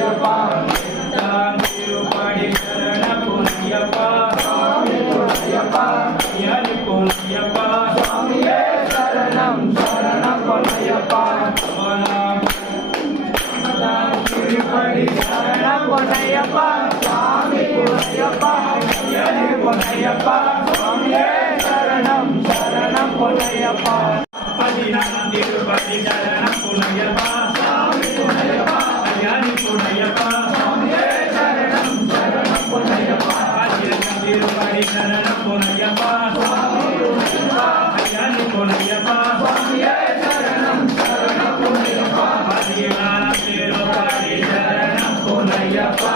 பொன்னையப்பா திருப்படி சரண பொன்னையப்பா சாமி பொன்னையப்பா யானி பொன்னையப்பா சாமியே சரணம் சரணம் பொன்னையப்பா திருப்படி சரணம் பொன்னையப்பா சாமி பொன்னையப்பா யானி பொன்னையப்பா சாமியே சரணம் சரணம் பொன்னையப்பா பதினாறாம் திருப்பதி சரண பொன்னையப்பா சாமி பொன்னையப்பா யானி பொன்னையப்பா சாமியே சரணம் சரணம் பொன்னையப்பா பதினெட்டாம் திருப்பதி சரண பொன்னையப்பா சாமி பொன்னையப்பா யானி பொன்னையப்பா சாமியே சரணம் சரணம் பொன்னையப்பா பதினாறாம் திருப்பதி சரண பொன்னையப்பா